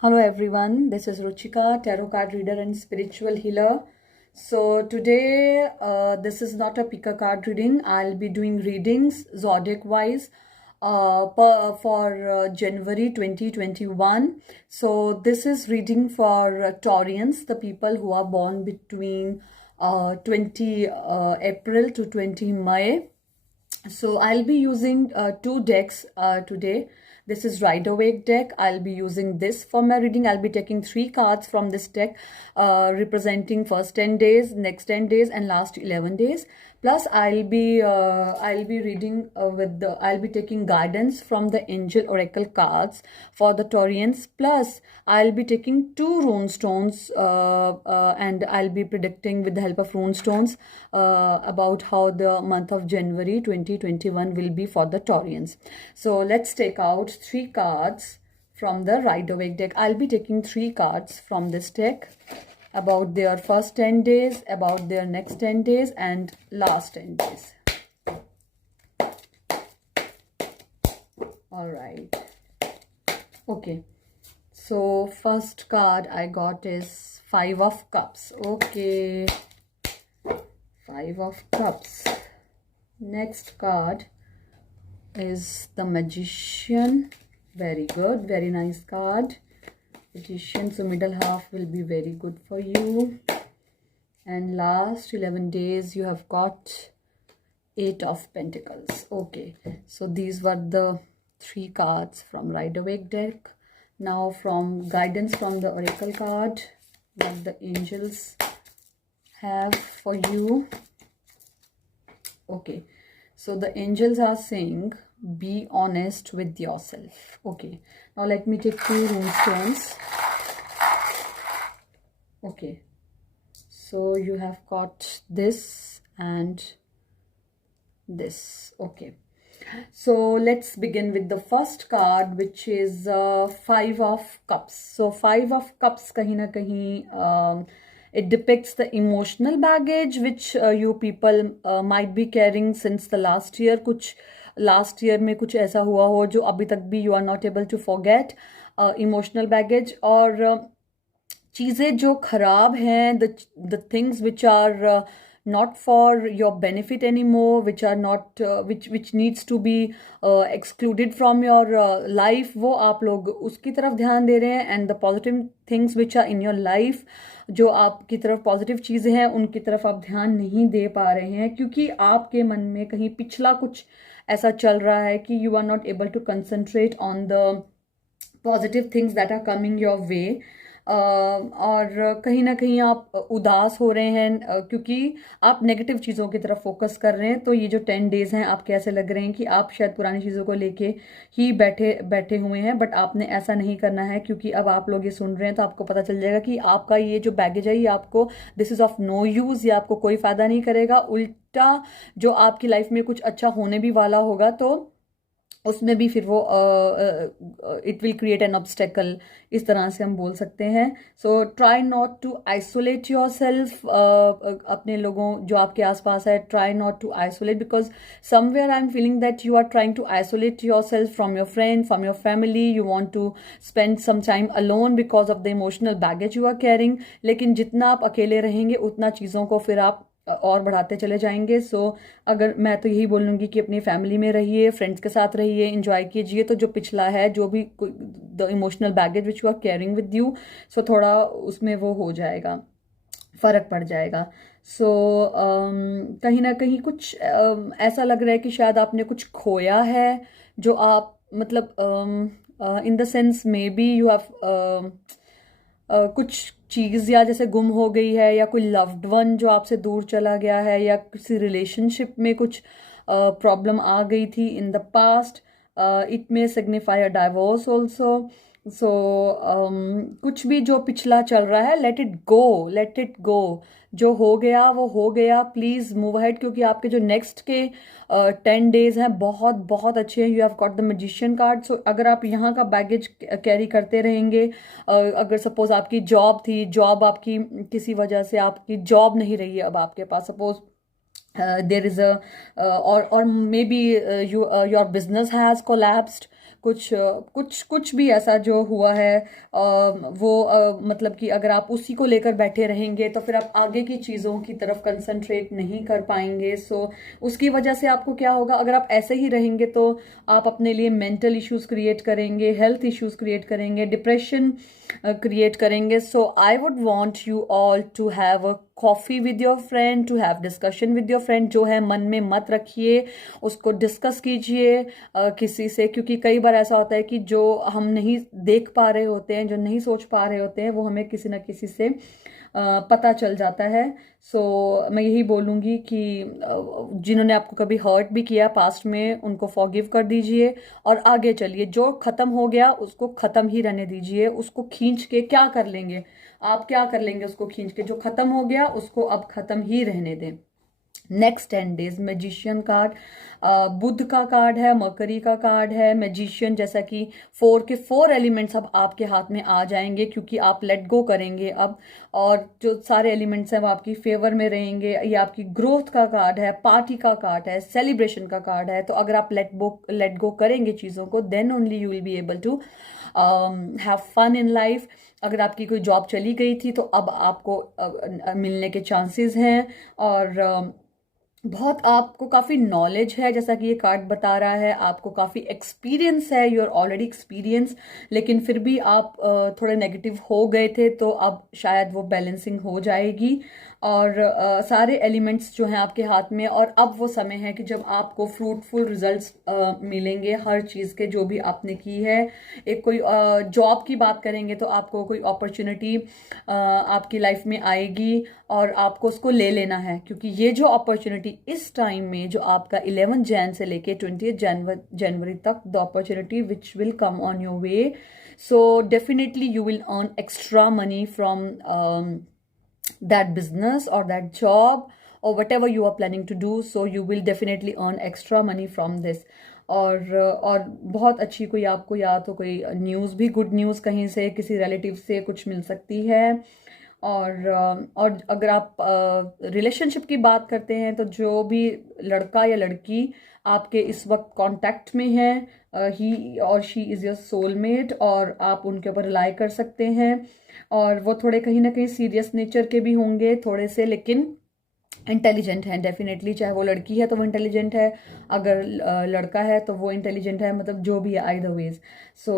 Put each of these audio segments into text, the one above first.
Hello everyone, this is Ruchika, tarot card reader and spiritual healer. So today, this is not a pick a card reading. I'll be doing readings zodiac wise for January 2021. So this is reading for Taurians, the people who are born between 20 April to 20 May. So I'll be using two decks today. This is Rider-Waite deck. I'll be using this for my reading. I'll be taking three cards from this deck representing first 10 days, next 10 days and last 11 days. Plus I'll be reading I'll be taking guidance from the angel oracle cards for the Taurians. Plus I'll be taking two rune stones and I'll be predicting with the help of rune stones about how the month of January 2021 will be for the Taurians. So let's take out three cards from the Rider-Waite deck. I'll be taking three cards from this deck about their first 10 days, about their next 10 days and last 10 days. All right. Okay. So first card I got is Five of Cups. Okay. Five of Cups. Next card is the Magician. Very good. Very nice card. Magician. So middle half will be very good for you. And last 11 days you have got Eight of Pentacles. Okay. So these were the three cards from Rider-Waite deck. Now from guidance from the oracle card, what the angels have for you. Okay, so the angels are saying be honest with yourself. Okay, now let me take two rune stones. Okay, so you have got this and this. Okay, so let's begin with the first card, which is Five of Cups. So Five of Cups kahin na kahin it depicts the emotional baggage which you people might be carrying since the last year. कुछ last year में कुछ ऐसा हुआ हो जो अभी तक भी you are not able to forget. Emotional baggage और चीज़ें जो खराब हैं, the things which are not for your benefit anymore, which are not which needs to be excluded from your life, वो आप लोग उसकी तरफ ध्यान दे रहे हैं. And the positive things which are in your life, जो आपकी तरफ पॉजिटिव चीज़ें हैं उनकी तरफ आप ध्यान नहीं दे पा रहे हैं क्योंकि आपके मन में कहीं पिछला कुछ ऐसा चल रहा है कि you are not able to concentrate on the positive things that are coming your way. और कहीं ना कहीं आप उदास हो रहे हैं क्योंकि आप नेगेटिव चीज़ों की तरफ फोकस कर रहे हैं. तो ये जो 10 डेज़ हैं आपके ऐसे लग रहे हैं कि आप शायद पुरानी चीज़ों को लेके ही बैठे हुए हैं, बट आपने ऐसा नहीं करना है क्योंकि अब आप लोग ये सुन रहे हैं तो आपको पता चल जाएगा कि आपका ये जो बैगेज है ये आपको this is of no use, ये आपको कोई फ़ायदा नहीं करेगा. उल्टा जो आपकी लाइफ में कुछ अच्छा होने भी वाला होगा तो उसमें भी फिर वो it will create an obstacle, इस तरह से हम बोल सकते हैं. So try not to isolate yourself. अपने लोगों जो आपके आसपास है, try not to isolate because somewhere I am feeling that you are trying to isolate yourself from your friend, from your family. You want to spend some time alone because of the emotional baggage you are carrying. लेकिन जितना आप अकेले रहेंगे उतना चीज़ों को फिर आप और बढ़ाते चले जाएंगे. सो अगर मैं तो यही बोलूँगी कि अपनी फैमिली में रहिए, फ्रेंड्स के साथ रहिए, एंजॉय कीजिए. तो जो पिछला है, जो भी the emotional baggage which you are carrying with you, so थोड़ा उसमें वो हो जाएगा, फ़र्क पड़ जाएगा. सो कहीं ना कहीं कुछ ऐसा लग रहा है कि शायद आपने कुछ खोया है जो आप मतलब in the sense may be you have कुछ चीज़ या जैसे गुम हो गई है, या कोई लव्ड वन जो आपसे दूर चला गया है, या किसी रिलेशनशिप में कुछ प्रॉब्लम आ गई थी in the past. It may signify a divorce also. So कुछ भी जो पिछला चल रहा है, लेट इट गो. जो हो गया वो हो गया. प्लीज़ मूव अहेड क्योंकि आपके जो नेक्स्ट के 10 डेज हैं बहुत बहुत अच्छे हैं. You have got the magician card. So अगर आप यहाँ का बैगेज कैरी करते रहेंगे, अगर सपोज आपकी जॉब थी, जॉब आपकी किसी वजह से आपकी जॉब नहीं रही है अब आपके पास, suppose there is a or maybe your business has collapsed. कुछ भी ऐसा जो हुआ है वो मतलब कि अगर आप उसी को लेकर बैठे रहेंगे तो फिर आप आगे की चीज़ों की तरफ कंसंट्रेट नहीं कर पाएंगे। सो उसकी वजह से आपको क्या होगा, अगर आप ऐसे ही रहेंगे तो आप अपने लिए मेंटल इश्यूज क्रिएट करेंगे, हेल्थ इश्यूज क्रिएट करेंगे, डिप्रेशन क्रिएट करेंगे। So I would want you all to have a coffee with your friend, to have discussion with your friend. जो है मन में मत रखिए, उसको डिस्कस कीजिए किसी से, क्योंकि कई बार ऐसा होता है कि जो हम नहीं देख पा रहे होते हैं, जो नहीं सोच पा रहे होते हैं, वो हमें किसी ना किसी से पता चल जाता है। सो मैं यही बोलूँगी कि जिन्होंने आपको कभी हर्ट भी किया पास्ट में, उनको फॉरगिव कर दीजिए और आगे चलिए। जो खत्म हो गया उसको खत्म ही रहने दीजिए। उसको खींच के क्या कर लेंगे आप, क्या कर लेंगे उसको खींच के? जो खत्म हो गया उसको अब खत्म ही रहने दें। नेक्स्ट 10 डेज मैजिशियन कार्ड, बुध का कार्ड है, मकरी का कार्ड है। मैजिशियन जैसा कि 4 के 4 एलिमेंट्स अब आपके हाथ में आ जाएंगे क्योंकि आप लेट गो करेंगे अब, और जो सारे एलिमेंट्स हैं वो आपकी फेवर में रहेंगे। ये आपकी ग्रोथ का कार्ड है, पार्टी का कार्ड है, सेलिब्रेशन का कार्ड है। तो अगर आप लेट गो करेंगे चीज़ों को, then only you will be able to have fun in life. अगर आपकी कोई जॉब चली गई थी तो अब आपको मिलने के चांसेस हैं। और बहुत आपको काफ़ी नॉलेज है, जैसा कि ये कार्ड बता रहा है, आपको काफ़ी एक्सपीरियंस है, यू आर ऑलरेडी एक्सपीरियंस, लेकिन फिर भी आप थोड़े नेगेटिव हो गए थे, तो अब शायद वो बैलेंसिंग हो जाएगी। और सारे एलिमेंट्स जो हैं आपके हाथ में, और अब वो समय है कि जब आपको फ्रूटफुल रिजल्ट्स मिलेंगे हर चीज़ के जो भी आपने की है। एक कोई जॉब की बात करेंगे तो आपको कोई अपॉर्चुनिटी आपकी लाइफ में आएगी और आपको उसको ले लेना है, क्योंकि ये जो अपॉर्चुनिटी इस टाइम में जो आपका 11 जैन से लेके 20 जनवरी तक, the opportunity which will come on your way. So definitely you will earn extra money from that business or that job or whatever you are planning to do, so you will definitely earn extra money from this। और बहुत अच्छी कोई आपको या तो कोई news भी, good news कहीं से, किसी रिलेटिव से कुछ मिल सकती है। और अगर आप रिलेशनशिप की बात करते हैं तो जो भी लड़का या लड़की आपके इस वक्त कांटेक्ट में है, ही और शी इज़ योर सोलमेट, और आप उनके ऊपर रिलाई कर सकते हैं। और वो थोड़े कहीं ना कहीं सीरियस नेचर के भी होंगे थोड़े से, लेकिन इंटेलिजेंट है डेफिनेटली। चाहे वो लड़की है तो वो इंटेलिजेंट है, अगर लड़का है तो वो इंटेलिजेंट है, मतलब जो भी है आइदर वेज। सो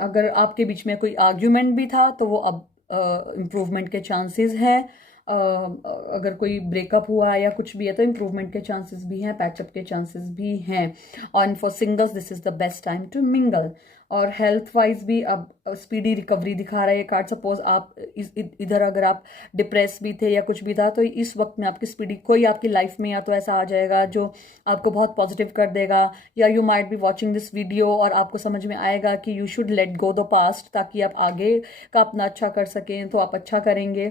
अगर आपके बीच में कोई आर्ग्यूमेंट भी था तो वो अब इम्प्रूवमेंट के चांसेस हैं। अगर कोई ब्रेकअप हुआ है या कुछ भी है तो इम्प्रूवमेंट के चांसेस भी हैं, पैचअप के चांसेस भी हैं। और for singles this is the best time to mingle. और हेल्थ वाइज भी अब स्पीडी रिकवरी दिखा रहा है ये कार्ड। सपोज आप इधर अगर आप डिप्रेस भी थे या कुछ भी था, तो इस वक्त में आपकी स्पीडी, कोई आपकी लाइफ में या तो ऐसा आ जाएगा जो आपको बहुत पॉजिटिव कर देगा, या you might be watching this video और आपको समझ में आएगा कि you should let go the past, ताकि आप आगे का अपना अच्छा कर सकें, तो आप अच्छा करेंगे।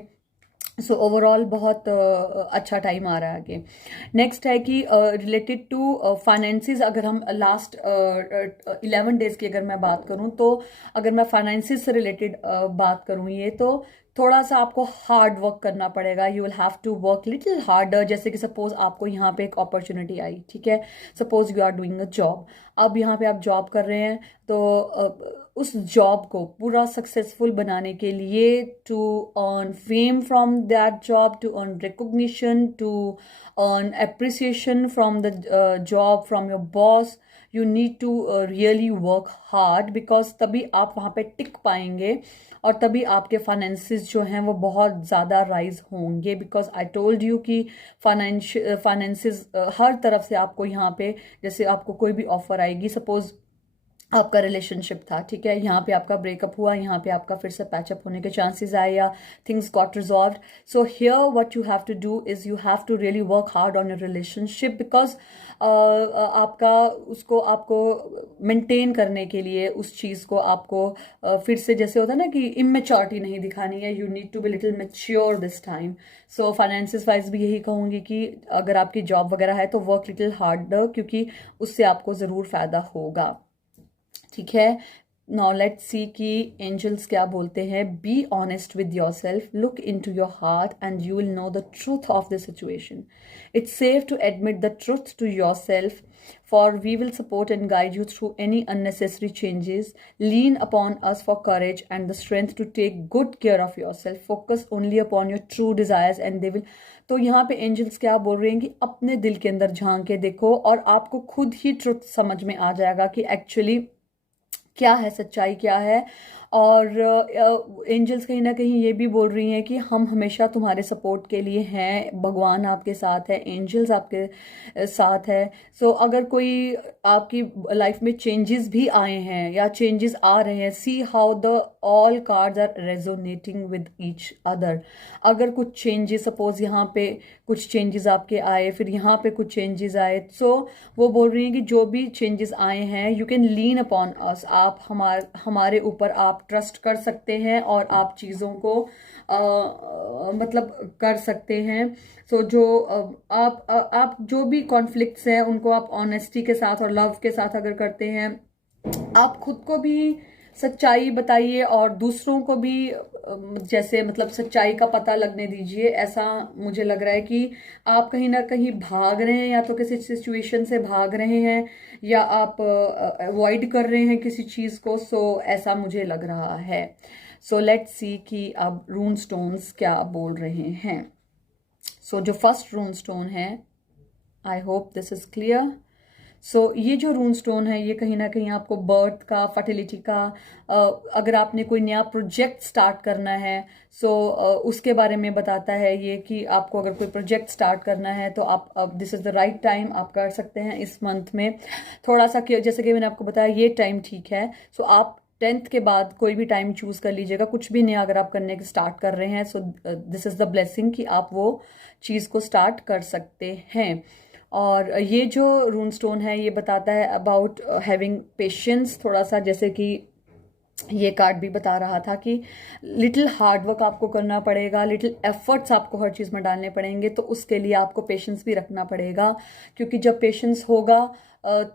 सो ओवरऑल बहुत अच्छा टाइम आ रहा है आगे। नेक्स्ट है कि रिलेटेड टू फाइनेंसिस, अगर हम लास्ट 11 डेज की अगर मैं बात करूं, तो अगर मैं फाइनेंसिस से रिलेटेड बात करूं, ये तो थोड़ा सा आपको हार्ड वर्क करना पड़ेगा। You will have to work little harder. जैसे कि सपोज आपको यहाँ पे एक अपॉर्चुनिटी आई, ठीक है, suppose you are doing a job, अब यहाँ पे आप जॉब कर रहे हैं, तो उस जॉब को पूरा सक्सेसफुल बनाने के लिए, to earn fame from that job, to earn recognition, to earn appreciation from the job, from your boss, you need to really work hard, because तभी आप वहाँ पे टिक पाएंगे और तभी आपके फाइनेंसिस जो हैं वो बहुत ज़्यादा राइज होंगे। बिकॉज आई टोल्ड यू कि फाइनेंसिस हर तरफ से आपको यहाँ पे, जैसे आपको कोई भी ऑफर आएगी, सपोज आपका रिलेशनशिप था, ठीक है, यहाँ पे आपका ब्रेकअप हुआ, यहाँ पे आपका फिर से पैचअप होने के चांसेस आए, या things got resolved. So here what you have to do is you have to really work hard on your relationship, because आपका उसको आपको मेंटेन करने के लिए, उस चीज़ को आपको फिर से, जैसे होता है ना कि इमेच्योरिटी नहीं दिखानी है, you need to be little mature this time. So finances wise भी यही कहूँगी कि अगर आपकी जॉब वगैरह है तो वर्क लिटिल हार्डर, क्योंकि उससे आपको ज़रूर फ़ायदा होगा, ठीक है। नाउ लेट्स सी कि एंजल्स क्या बोलते हैं. Be honest with yourself, look into your heart and you will know the truth of the situation. It's safe to admit the truth to yourself, for we will support and guide you through any unnecessary changes. Lean upon us for courage and the strength to take good care of yourself. Focus only upon your true desires and they will. तो यहाँ पे angels क्या बोल रहे हैं कि अपने दिल के अंदर झांक के देखो और आपको खुद ही ट्रुथ समझ में आ जाएगा कि एक्चुअली क्या है, सच्चाई क्या है. और एंजल्स कहीं ना कहीं ये भी बोल रही हैं कि हम हमेशा तुम्हारे सपोर्ट के लिए हैं, भगवान आपके साथ है, एंजल्स आपके साथ है. सो अगर कोई आपकी लाइफ में चेंजेस भी आए हैं या चेंजेस आ रहे हैं, see how the all cards are resonating with each other. अगर कुछ चेंजेस, सपोज यहाँ पे कुछ चेंजेस आपके आए, फिर यहाँ पे कुछ चेंजेस आए, सो वो बोल रही हैं कि जो भी चेंजेस आए हैं, you can lean upon us, आप हमारे ऊपर आप ट्रस्ट कर सकते हैं और आप चीज़ों को मतलब कर सकते हैं. सो जो आप जो भी कॉन्फ्लिक्ट्स हैं उनको आप ऑनेस्टी के साथ और लव के साथ अगर करते हैं, आप खुद को भी सच्चाई बताइए और दूसरों को भी जैसे मतलब सच्चाई का पता लगने दीजिए. ऐसा मुझे लग रहा है कि आप कहीं ना कहीं भाग रहे हैं, या तो किसी सिचुएशन से भाग रहे हैं या आप अवॉइड कर रहे हैं किसी चीज़ को. सो ऐसा मुझे लग रहा है. सो लेट्स सी कि अब रून स्टोन्स क्या बोल रहे हैं. सो जो फर्स्ट रून स्टोन है, I hope this is clear. So ये जो रून स्टोन है, ये कहीं ना कहीं आपको बर्थ का, फर्टिलिटी का, अगर आपने कोई नया प्रोजेक्ट स्टार्ट करना है, सो उसके बारे में बताता है ये कि आपको अगर कोई प्रोजेक्ट स्टार्ट करना है तो आप अब this is the right time, आप कर सकते हैं इस मंथ में. थोड़ा सा जैसे कि मैंने आपको बताया ये टाइम ठीक है. सो आप 10th के बाद कोई भी टाइम चूज कर लीजिएगा, कुछ भी नया अगर आप करने के स्टार्ट कर रहे हैं. So this is the blessing कि आप वो चीज़ को स्टार्ट कर सकते हैं. और ये जो रून स्टोन है ये बताता है अबाउट हैविंग पेशेंस. थोड़ा सा जैसे कि ये कार्ड भी बता रहा था कि लिटिल हार्ड वर्क आपको करना पड़ेगा, लिटिल एफर्ट्स आपको हर चीज़ में डालने पड़ेंगे. तो उसके लिए आपको पेशेंस भी रखना पड़ेगा, क्योंकि जब पेशेंस होगा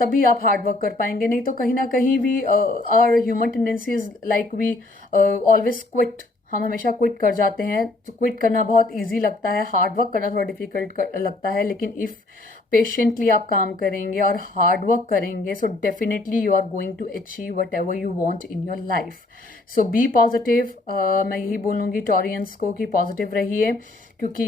तभी आप हार्ड वर्क कर पाएंगे. नहीं तो कहीं ना कहीं भी our human tendencies like we always quit, हम हमेशा क्विट कर जाते हैं. तो क्विट करना बहुत इजी लगता है, हार्ड वर्क करना थोड़ा डिफिकल्ट लगता है. लेकिन इफ़ पेशेंटली आप काम करेंगे और हार्ड वर्क करेंगे, so definitely you are going to achieve whatever you want in your life. So be positive. मैं यही बोलूँगी टॉरियंस को कि पॉजिटिव रहिए, क्योंकि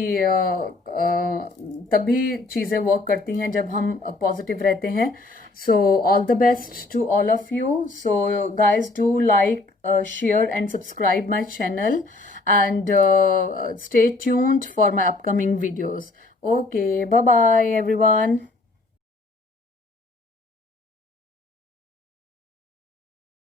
तभी चीज़ें वर्क करती हैं जब हम पॉजिटिव रहते हैं. So all the best to all of you. So guys, do like, share and subscribe my channel, and stay tuned for my upcoming videos. Okay, bye bye everyone.